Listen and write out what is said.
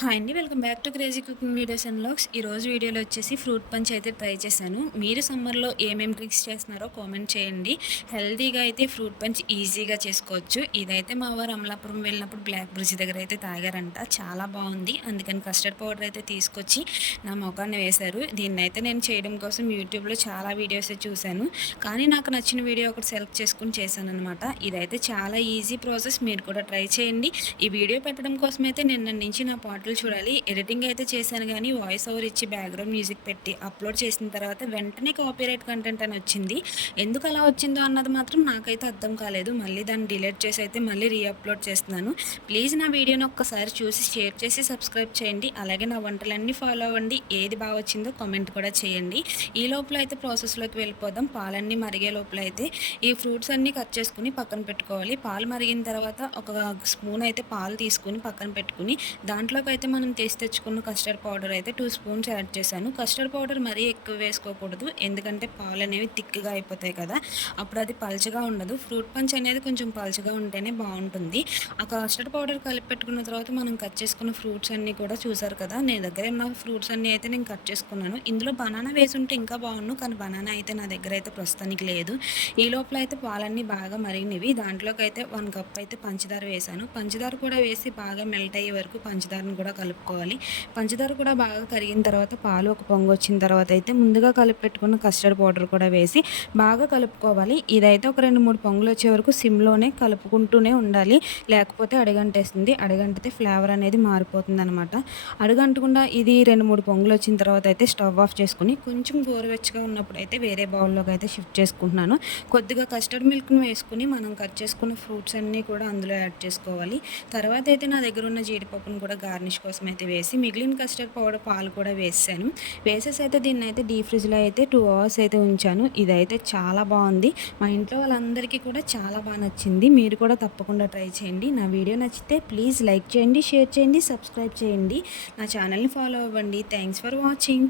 Hi అండి welcome back to crazy cooking videos and logs ఈ రోజు వీడియోలో వచ్చేసి ఫ్రూట్ పంచ్ అయితే ట్రై చేశాను. మీరు సమ్మర్లో ఏమేమి ట్రిక్స్ చేస్తున్నారో కామెంట్ చేయండి. హెల్తీగా అయితే ఫ్రూట్ పంచ్ ఈజీగా చేసుకోవచ్చు. ఇదైతే మా వారు అమలాపురం వెళ్ళినప్పుడు బ్లాక్ బ్రిడ్జ్ దగ్గర అయితే తాగారంట. చాలా బాగుంది. అందుకని కస్టర్డ్ పౌడర్ అయితే తీసుకొచ్చి నా ముఖాన్ని వేశారు. దీన్ని అయితే నేను చేయడం కోసం యూట్యూబ్లో చాలా వీడియోస్ చూశాను. కానీ నాకు నచ్చిన వీడియో ఒకటి సెలెక్ట్ చేసుకుని చేశాను అనమాట ఇదైతే చాలా ఈజీ ప్రాసెస్. మీరు కూడా ట్రై చేయండి. ఈ వీడియో పెట్టడం కోసం అయితే నిన్న నుంచి నా పాటలు చూడాలి. ఎడిటింగ్ అయితే చేశాను కానీ వాయిస్ ఓవర్ ఇచ్చి బ్యాక్గ్రౌండ్ మ్యూజిక్ పెట్టి అప్లోడ్ చేసిన తర్వాత వెంటనే కాపీరైట్ కంటెంట్ అని వచ్చింది. ఎందుకు అలా వచ్చిందో అన్నది మాత్రం నాకైతే అర్థం కాలేదు. మళ్ళీ దాన్ని డిలీట్ చేసి అయితే మళ్ళీ రీఅప్లోడ్ చేస్తున్నాను. ప్లీజ్ నా వీడియోని ఒక్కసారి చూసి షేర్ చేసి సబ్స్క్రైబ్ చేయండి. అలాగే నా వంటలన్నీ ఫాలో అవ్వండి. ఏది బాగా వచ్చిందో కామెంట్ కూడా చేయండి. ఈ లోపల అయితే ప్రాసెస్లోకి వెళ్ళిపోదాం. పాలన్నీ మరిగే లోపల అయితే ఈ ఫ్రూట్స్ అన్నీ కట్ చేసుకుని పక్కన పెట్టుకోవాలి. పాలు మరిగిన తర్వాత ఒక స్పూన్ అయితే పాలు తీసుకుని పక్కన పెట్టుకుని దాంట్లోకి అయితే మనం తీసి తెచ్చుకున్న కస్టర్డ్ పౌడర్ అయితే టూ స్పూన్స్ యాడ్ చేశాను. కస్టర్డ్ పౌడర్ మరీ ఎక్కువ వేసుకోకూడదు. ఎందుకంటే పాలు అనేవి థిక్గా అయిపోతాయి కదా. అప్పుడు అది పల్చగా ఉండదు. ఫ్రూట్ పంచ్ అనేది కొంచెం పల్చగా ఉంటేనే బాగుంటుంది. ఆ కస్టర్డ్ పౌడర్ కలిపి పెట్టుకున్న తర్వాత మనం కట్ చేసుకున్న ఫ్రూట్స్ అన్నీ కూడా చూసారు కదా. నేను దగ్గర ఉన్న ఫ్రూట్స్ అన్నీ అయితే నేను కట్ చేసుకున్నాను. ఇందులో బనానా వేసి ఉంటే ఇంకా బాగుండు. కానీ బనానా అయితే నా దగ్గర అయితే ప్రస్తుతానికి లేదు. ఈ లోపల అయితే పాలన్నీ బాగా మరిగినవి. దాంట్లోకి అయితే వన్ కప్ అయితే పంచదార వేసాను పంచదార కూడా వేసి బాగా మెల్ట్ అయ్యే వరకు పంచదారను కూడా కలుపుకోవాలి. పంచదార కూడా బాగా కరిగిన తర్వాత పాలు ఒక పొంగు వచ్చిన తర్వాత అయితే ముందుగా కలిపి పెట్టుకున్న కస్టర్డ్ పౌడర్ కూడా వేసి బాగా కలుపుకోవాలి. ఇదైతే ఒక రెండు మూడు పొంగులు వచ్చే వరకు సిమ్లోనే కలుపుకుంటూనే ఉండాలి. లేకపోతే అడగంటేస్తుంది. అడగంటితే ఫ్లేవర్ అనేది మారిపోతుంది అనమాట అడగంటకుండా ఇది రెండు మూడు పొంగులు వచ్చిన తర్వాత అయితే స్టవ్ ఆఫ్ చేసుకుని కొంచెం గోరువెచ్చగా ఉన్నప్పుడు అయితే వేరే బౌల్లోకి అయితే షిఫ్ట్ చేసుకుంటున్నాను. కొద్దిగా కస్టర్డ్ మిల్క్ను వేసుకుని మనం కట్ చేసుకున్న ఫ్రూట్స్ అన్నీ కూడా అందులో యాడ్ చేసుకోవాలి. తర్వాత అయితే నా దగ్గర ఉన్న జీడిపప్పును కూడా గార్నిష్ కోసం అయితే వేసి మిగిలిన కస్టర్డ్ పౌడర్ పాలు కూడా వేసాను. వేసేసి అయితే దీన్ని అయితే డీ ఫ్రిడ్జ్లో అయితే టూ అవర్స్ అయితే ఉంచాను. ఇదైతే చాలా బాగుంది. మా ఇంట్లో వాళ్ళందరికీ కూడా చాలా బాగా నచ్చింది. మీరు కూడా తప్పకుండా ట్రై చేయండి. నా వీడియో నచ్చితే ప్లీజ్ లైక్ చేయండి షేర్ చేయండి సబ్స్క్రైబ్ చేయండి. నా ఛానల్ని ఫాలో అవ్వండి. Thanks for watching